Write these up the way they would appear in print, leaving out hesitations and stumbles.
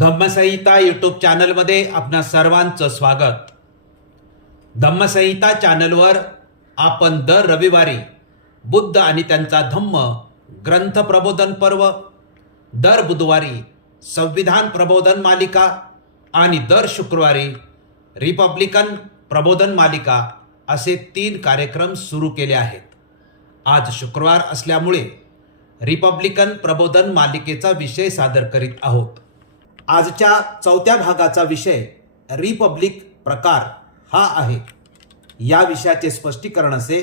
धम्मसंहिता YouTube चॅनलमध्ये आपणा सर्वांचं स्वागत। धम्मसंहिता चॅनलवर आपण दर रविवारी बुद्ध आणि त्यांचा धम्म ग्रंथ प्रबोधन पर्व, दर बुधवारी संविधान प्रबोधन मालिका आणि दर शुक्रवारी रिपब्लिकन प्रबोधन मालिका असे 3 कार्यक्रम सुरू केले आहेत। आज शुक्रवार असल्यामुळे रिपब्लिकन प्रबोधन मालिकेचा विषय सादर करीत आहोत। आजच्या 4थ्या भागाचा विषय रिपब्लिक प्रकार हा आहे। या विषयाचे स्पष्टीकरण असे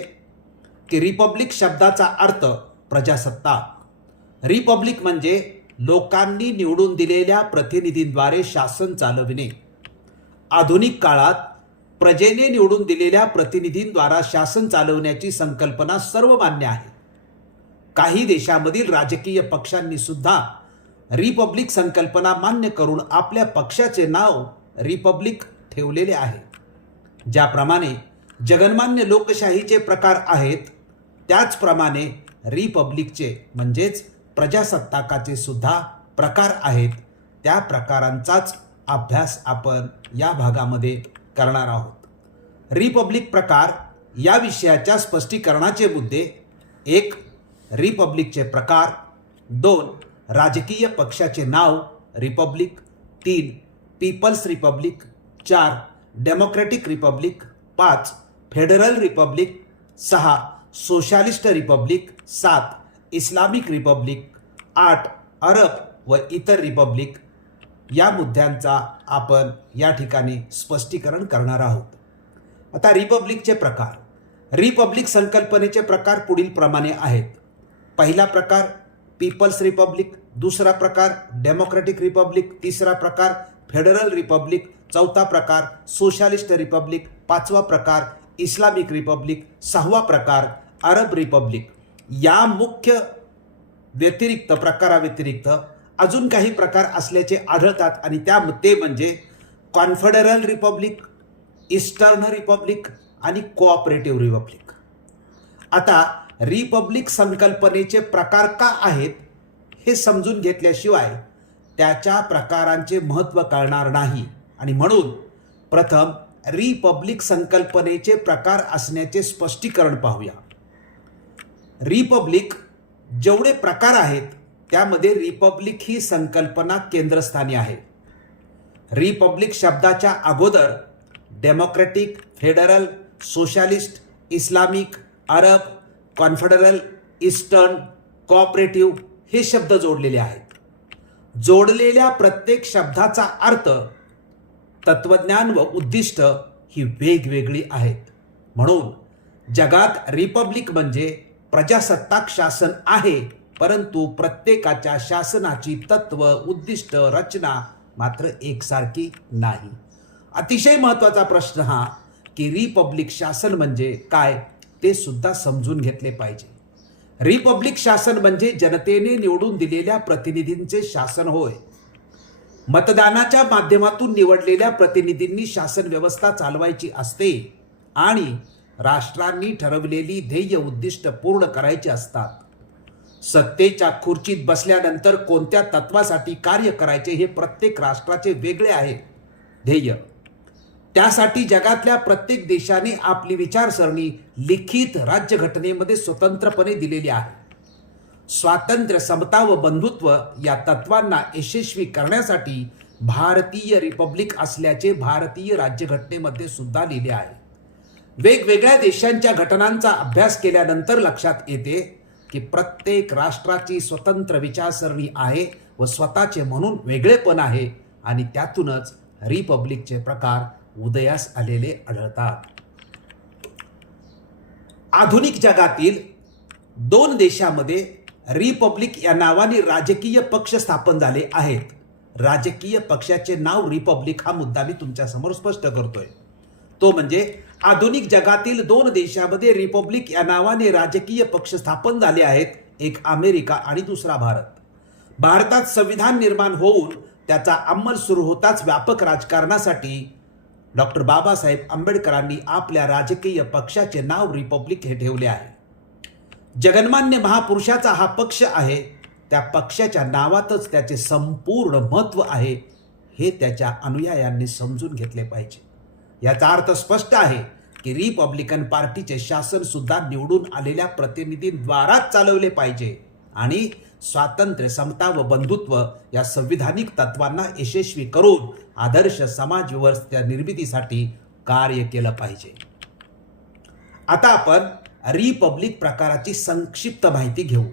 की रिपब्लिक शब्दाचा अर्थ प्रजासत्ताक। रिपब्लिक म्हणजे लोकांनी निवडून दिलेल्या प्रतिनिधींद्वारे शासन चालविणे। आधुनिक काळात प्रजेने निवडून दिलेल्या प्रतिनिधींद्वारा शासन चालवण्याची संकल्पना सर्वमान्य आहे। काही देशांमधील राजकीय पक्षांनी सुद्धा रिपब्लिक संकल्पना मान्य करून आपल्या पक्षाचे नाव रिपब्लिक ठेवलेले आहे। ज्याप्रमाणे जगन्मान्य लोकशाहीचे प्रकार आहेत, त्याचप्रमाणे रिपब्लिकचे म्हणजेच प्रजासत्ताकाचे सुद्धा प्रकार आहेत। त्या प्रकारांचाच अभ्यास आपण या भागामध्ये करणार आहोत। रिपब्लिक प्रकार या विषयाच्या स्पष्टीकरणाचे मुद्दे: 1. रिपब्लिकचे प्रकार, 2. राजकीय पक्षाचे नाव republic, 3. People's republic, 4. Democratic republic, 5. Federal republic, 6. Socialist republic, 7. Islamic republic, 8. अरब व इतर रिपब्लिक। या मुद्द्यांचा आपण या ठिकाणी स्पष्टीकरण करणार आहोत। आता रिपब्लिकचे प्रकार, रिपब्लिक संकल्पनेचे प्रकार पुढील प्रमाणे आहेत। पहिला प्रकार पीपल्स रिपब्लिक, दुसरा प्रकार डेमोक्रेटिक रिपब्लिक, तिसरा प्रकार फेडरल रिपब्लिक, चौथा प्रकार सोशलिस्ट रिपब्लिक, पाचवा प्रकार इस्लामिक रिपब्लिक, सहावा प्रकार अरब रिपब्लिक। या मुख्य प्रकाराव्यतिरिक्त अजून काही प्रकार असल्याचे आढळतात आणि ते म्हणजे कॉन्फेडरल रिपब्लिक, ईस्टर्न रिपब्लिक आणि कोऑपरेटिव्ह रिपब्लिक। आता रिपब्लिक संकल्पनेचे प्रकार का आहेत हे समजून घेतल्याशिवाय त्याच्या प्रकारांचे महत्त्व कळणार नाही आणि म्हणून प्रथम रिपब्लिक संकल्पनेचे प्रकार असण्याचे स्पष्टीकरण पाहूया। रिपब्लिक जेवढे प्रकार आहेत त्यामध्ये रिपब्लिक ही संकल्पना केंद्रस्थानी आहे। रिपब्लिक शब्दाच्या अगोदर डेमोक्रेटिक, फेडरल, सोशलिस्ट, इस्लामिक, अरब, कॉन्फेडरल, ईस्टर्न, कोऑपरेटिव्ह हे शब्द जोडलेले आहेत। जोडलेल्या प्रत्येक शब्दाचा अर्थ, तत्वज्ञान व उद्दिष्ट ही वेगवेगळी आहेत। म्हणून जगात रिपब्लिक म्हणजे प्रजासत्ताक शासन आहे, परंतु प्रत्येकाच्या शासनाची तत्व, उद्दिष्ट, रचना मात्र एकसारखी नाही। अतिशय महत्त्वाचा प्रश्न हा की रिपब्लिक शासन म्हणजे काय ते सुद्धा समजून घेतले पाहिजे। रिपब्लिक शासन म्हणजे जनतेने निवडून दिलेल्या प्रतिनिधींचे शासन होय। मतदानाच्या माध्यमातून निवडलेल्या प्रतिनिधींनी शासन व्यवस्था चालवायची असते आणि राष्ट्रांनी ठरवलेली ध्येय उद्दिष्ट पूर्ण करायची असतात। सत्तेच्या खुर्चीत बसल्यानंतर कोणत्या तत्वासाठी कार्य करायचे हे प्रत्येक राष्ट्राचे वेगळे आहे ध्येय। त्यासाठी जगातल्या प्रत्येक देशाने आपली विचारसरणी लिखित राज्यघटनेमध्ये स्वतंत्रपणे दिलेली आहे। स्वातंत्र्य, समता व बंधुत्व या तत्वांना यशस्वी करण्यासाठी भारतीय रिपब्लिक असल्याचे भारतीय राज्यघटनेमध्ये सुद्धा लिहिले आहे। वेगवेगळ्या देशांच्या घटनांचा अभ्यास केल्यानंतर लक्षात येते की प्रत्येक राष्ट्राची स्वतंत्र विचारसरणी आहे व स्वतःचे म्हणून वेगळेपण आहे आणि त्यातूनच रिपब्लिकचे प्रकार उदयास आलेले आढळतात। आधुनिक जगातील 2 देशांमध्ये रिपब्लिक या नावाने राजकीय पक्ष स्थापन झाले आहेत। राजकीय पक्षाचे नाव रिपब्लिक हा मुद्दा मी तुमच्या समोर स्पष्ट करतोय। तो म्हणजे आधुनिक जगातील 2 देशांमध्ये रिपब्लिक या नावाने राजकीय पक्ष स्थापन झाले आहेत, एक अमेरिका आणि दुसरा भारत। भारतात संविधान निर्माण होऊन त्याचा अंमल सुरू होताच व्यापक राजकारणासाठी डॉक्टर बाबासाहेब आंबेडकरांनी आपल्या राजकीय पक्षाचे नाव रिपब्लिक हे ठेवले आहे। जगन्मान्य महापुरुषाचा हा पक्ष आहे, त्या पक्षाच्या नावातच त्याचे संपूर्ण महत्त्व आहे हे त्याच्या अनुयायांनी समजून घेतले पाहिजे. याचा अर्थ स्पष्ट आहे की रिपब्लिकन पार्टीचे शासन सुद्धा निवडून आलेल्या प्रतिनिधींद्वाराच चालवले पाहिजे आणि स्वातंत्र्य, समता व बंधुत्व या संविधानिक तत्वांना यशस्वी करून आदर्श समाज व्यवस्थेच्या निर्मितीसाठी कार्य केलं पाहिजे. आता आपण रिपब्लिक प्रकाराची संक्षिप्त माहिती घेऊ.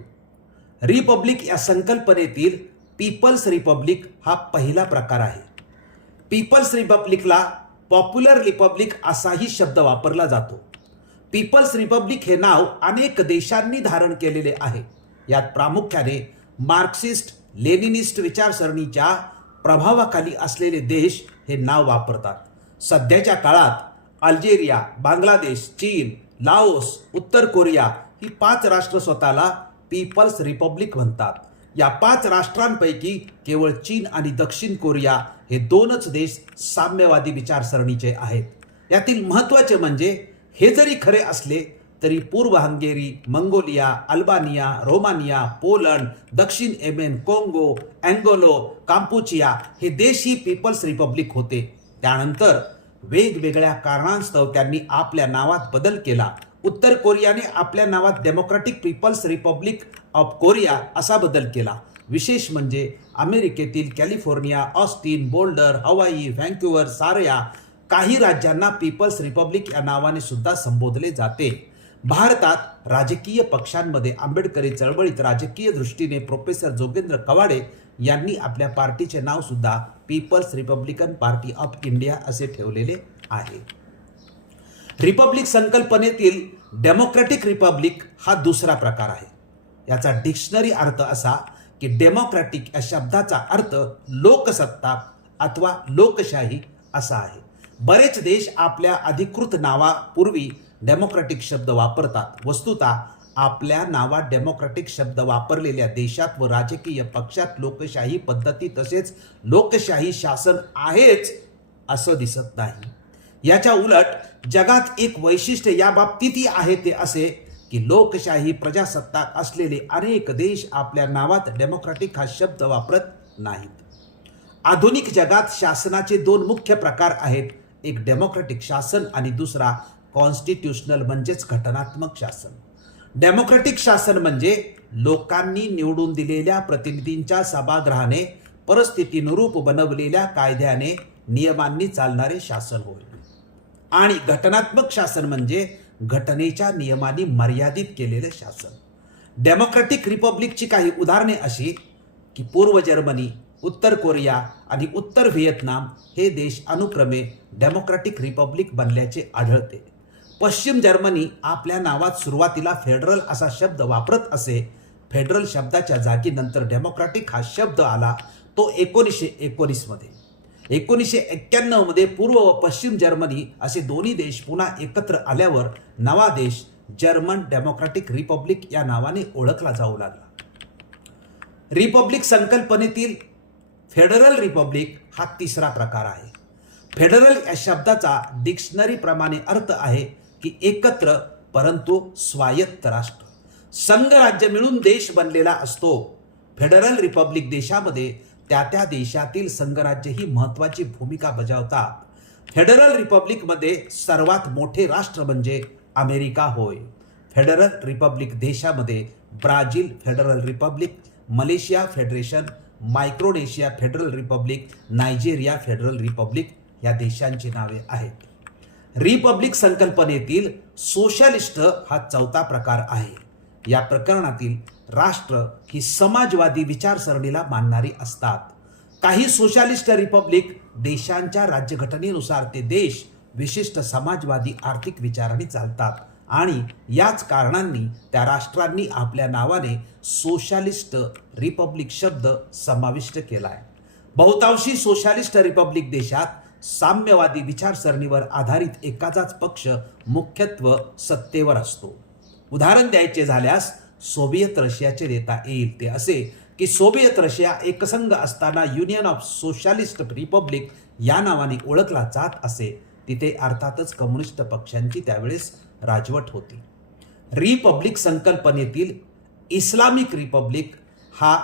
रिपब्लिक या संकल्पनेतील पीपल्स रिपब्लिक हा पहिला प्रकार आहे. पीपल्स रिपब्लिकला पॉप्युलर रिपब्लिक असाही शब्द वापरला जातो. पीपल्स रिपब्लिक हे नाव अनेक देशांनी धारण केलेले आहे. यात प्रामुख्याने मार्क्सिस्ट लेनिनिस्ट विचारसरणीच्या प्रभावाखाली असलेले देश हे नाव वापरतात. सध्याच्या काळात अल्जेरिया, बांगलादेश, चीन, लाओस, उत्तर कोरिया ही 5 राष्ट्र स्वतःला पीपल्स रिपब्लिक म्हणतात. या 5 राष्ट्रांपैकी केवळ चीन आणि दक्षिण कोरिया हे 2च देश साम्यवादी विचारसरणीचे आहेत. यातील महत्त्वाचे म्हणजे हे जरी खरे असले तरी पूर्व Hungary, Mongolia, Albania, Romania, Poland, दक्षिण येमेन, कोंगो, अँगोलो, कांपुचिया हे देशही पीपल्स रिपब्लिक होते. त्यानंतर वेगवेगळ्या कारणास्तव त्यांनी आपल्या नावात बदल केला. उत्तर कोरियाने आपल्या नावात Democratic People's Republic of Korea असा बदल केला. विशेष म्हणजे अमेरिकेतील कॅलिफोर्निया, ऑस्टिन, बोल्डर, हवाई, व्हँक्युव्हर, सारया काही राज्यांना पीपल्स रिपब्लिक या नावाने सुद्धा संबोधले जाते. भारतात राजकीय पक्षांमध्ये आंबेडकरी चळवळीत राजकीय दृष्टीने प्रोफेसर जोगेंद्र कवाडे यांनी आपल्या पार्टीचे नाव सुद्धा People's Republican Party of India असे ठेवलेले आहे. रिपब्लिक संकल्पनेतील डेमोक्रॅटिक रिपब्लिक हा दुसरा प्रकार आहे. याचा डिक्शनरी अर्थ असा की डेमोक्रॅटिक या शब्दाचा अर्थ लोकसत्ता अथवा लोकशाही असा आहे. बरेच देश आपल्या अधिकृत नावापूर्वी डेमोक्रॅटिक शब्द वापरतात. वस्तुतः आपल्या नावात डेमोक्रॅटिक शब्द वापरलेल्या देशात व राजकीय पक्षात लोकशाही पद्धती तसेच लोकशाही शासन आहेच असं दिसत नाही. याच्या उलट जगात एक वैशिष्ट्य या बाबतीतही आहे ते असे की लोकशाही प्रजासत्ताक असलेले अनेक देश आपल्या नावात डेमोक्रॅटिक हा शब्द वापरत नाहीत. आधुनिक जगात शासनाचे 2 मुख्य प्रकार आहेत. एक डेमोक्रॅटिक शासन आणि दुसरा कॉन्स्टिट्यूशनल म्हणजेच घटनात्मक शासन. डेमोक्रॅटिक शासन म्हणजे लोकांनी निवडून दिलेल्या प्रतिनिधींच्या सभागृहाने परिस्थितीनुरूप बनवलेल्या कायद्याने नियमांनी चालणारे शासन होय. आणि घटनात्मक शासन म्हणजे घटनेच्या नियमांनी मर्यादित केलेले शासन. डेमोक्रॅटिक रिपब्लिकची काही उदाहरणे अशी की पूर्व जर्मनी, उत्तर कोरिया आणि उत्तर व्हिएतनाम हे देश अनुक्रमे डेमोक्रॅटिक रिपब्लिक बनल्याचे आढळते. पश्चिम जर्मनी आपल्या नावात सुरुवातीला फेडरल असा शब्द वापरत असे. फेडरल शब्दाच्या जागी नंतर डेमोक्रॅटिक हा शब्द आला तो 1919 मध्ये. 1991 मध्ये पूर्व व पश्चिम जर्मनी असे दोन्ही देश पुन्हा एकत्र आल्यावर नवा देश जर्मन डेमोक्रॅटिक रिपब्लिक या नावाने ओळखला जाऊ लागला. रिपब्लिक संकल्पनेतील फेडरल रिपब्लिक हा तिसरा प्रकार आहे. फेडरल या शब्दाचा डिक्शनरी प्रमाणे अर्थ आहे की एकत्र परंतु स्वायत्त राष्ट्र. संघ राज्य मिळून देश बनलेला असतो. फेडरल रिपब्लिक देशामध्ये त्या देशातील संघराज्य ही महत्त्वाची भूमिका बजावतात. फेडरल रिपब्लिकमध्ये सर्वात मोठे राष्ट्र म्हणजे अमेरिका होय. फेडरल रिपब्लिक देशामध्ये Brazil federal Republic, Malaysia federation, Micronesia federal Republic, Nigeria federal Republic या देशांची नावे आहेत. रिपब्लिक संकल्पनेतील सोशलिस्ट हा चौथा प्रकार आहे. या प्रकरणातील राष्ट्र ही समाजवादी विचारसरणीला मानणारी असतात. काही सोशलिस्ट रिपब्लिक देशांच्या राज्यघटनेनुसार ते देश विशिष्ट समाजवादी आर्थिक विचारांनी चालतात आणि याच कारणांनी त्या राष्ट्रांनी आपल्या नावाने सोशलिस्ट रिपब्लिक शब्द समाविष्ट केलाय. बहुतांशी सोशलिस्ट रिपब्लिक देशात साम्यवादी विचारसरणीवर आधारित एकाचाच पक्ष मुख्यत्व सत्तेवर असतो. उदाहरण द्यायचे झाल्यास सोव्हिएत रशियाचे देता येईल. ते असे की सोव्हिएत रशिया एकसंघ असताना युनियन ऑफ सोशलिस्ट रिपब्लिक या नावाने ओळखला जात असे. तिथे अर्थातच कम्युनिस्ट पक्षांची त्यावेळेस राजवट होती. रिपब्लिक संकल्पनेतील इस्लामिक रिपब्लिक हा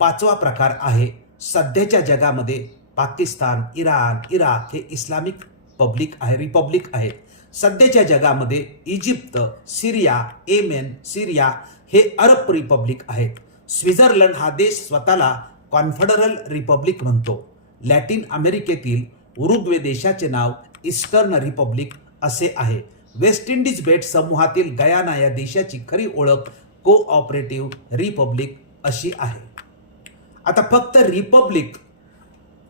5वा प्रकार आहे. सध्याच्या जगामध्ये पाकिस्तान, इराण, इराक हे इस्लामिक रिपब्लिक आहेत. सध्याच्या जगामध्ये इजिप्त, सिरिया, येमेन, सिरिया हे अरब रिपब्लिक आहेत. स्वित्झर्लंड हा देश स्वतःला कॉन्फेडरल रिपब्लिक म्हणतो. लॅटिन अमेरिकेतील उरुग्वे देशाचे नाव ईस्टर्न रिपब्लिक असे आहे. वेस्ट इंडिज बेट समूहातील गयाना या देशाची खरी ओळख कोऑपरेटिव्ह रिपब्लिक अशी आहे. आता फक्त रिपब्लिक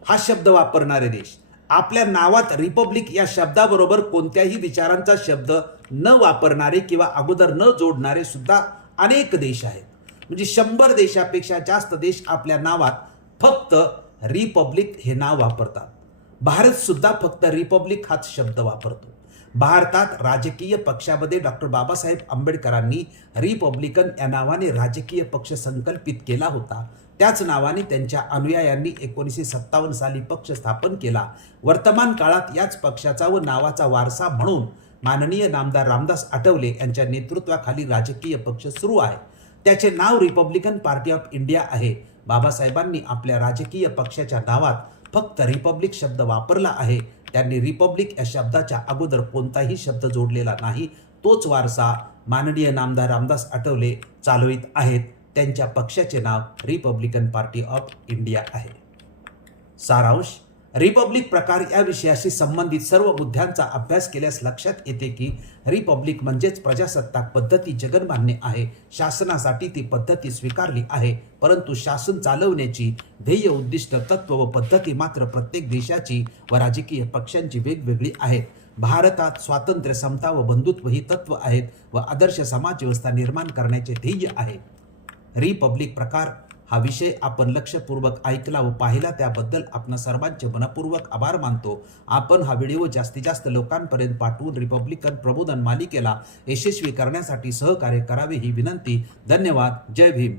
हा शब्द वापरणारे देश, आपल्या नावात रिपब्लिक या शब्दाबरोबर कोणत्याही विचारांचा शब्द न वापरणारे किंवा अगोदर न जोडणारे सुद्धा अनेक देश आहेत. म्हणजे 100 देशापेक्षा जास्त देश आपल्या नावात फक्त रिपब्लिक हे नाव वापरतात. भारत सुद्धा फक्त रिपब्लिक हाच शब्द वापरतो. भारतात राजकीय पक्षामध्ये डॉक्टर बाबासाहेब आंबेडकरांनी रिपब्लिकन या नावाने राजकीय पक्ष संकल्पित केला होता. त्याच नावाने त्यांच्या अनुयायांनी 1957 साली पक्ष स्थापन केला. वर्तमान काळात याच पक्षाचा व नावाचा वारसा म्हणून माननीय नामदार रामदास आठवले यांच्या नेतृत्वाखाली राजकीय पक्ष सुरू आहे. त्याचे नाव रिपब्लिकन पार्टी ऑफ इंडिया आहे. बाबासाहेबांनी आपल्या राजकीय पक्षाच्या नावात फक्त रिपब्लिक शब्द वापरला आहे. त्यांनी रिपब्लिक या शब्दाच्या अगोदर कोणताही शब्द जोडलेला नाही. तोच वारसा माननीय नामदार रामदास आठवले चालवित आहेत. त्यांच्या पक्षाचे नाव रिपब्लिकन पार्टी ऑफ इंडिया आहे. सारांश, रिपब्लिक प्रकार या विषयाशी संबंधित सर्व मुद्द्यांचा अभ्यास केल्यास लक्षात येते की रिपब्लिक म्हणजेच प्रजासत्ताक पद्धती जगन्मान्य आहे. शासनासाठी ती पद्धती स्वीकारली आहे, परंतु शासन चालवण्याची ध्येय, उद्दिष्ट, तत्व व पद्धती मात्र प्रत्येक देशाची व राजकीय पक्षांची वेगवेगळी आहेत. भारतात स्वातंत्र्य, समता व बंधुत्व ही तत्व आहेत व आदर्श समाज व्यवस्था निर्माण करण्याचे ध्येय आहे. रिपब्लिक प्रकार हा विषय आपण लक्षपूर्वक ऐकला व पाहिला त्याबद्दल आपण सर्वांचे मनपूर्वक आभार मानतो. आपण हा व्हिडिओ जास्तीत जास्त लोकांपर्यंत पाठवून रिपब्लिकन प्रबोधन मालिकेला यशस्वी करण्यासाठी सहकार्य करावे ही विनंती. धन्यवाद. जय भीम.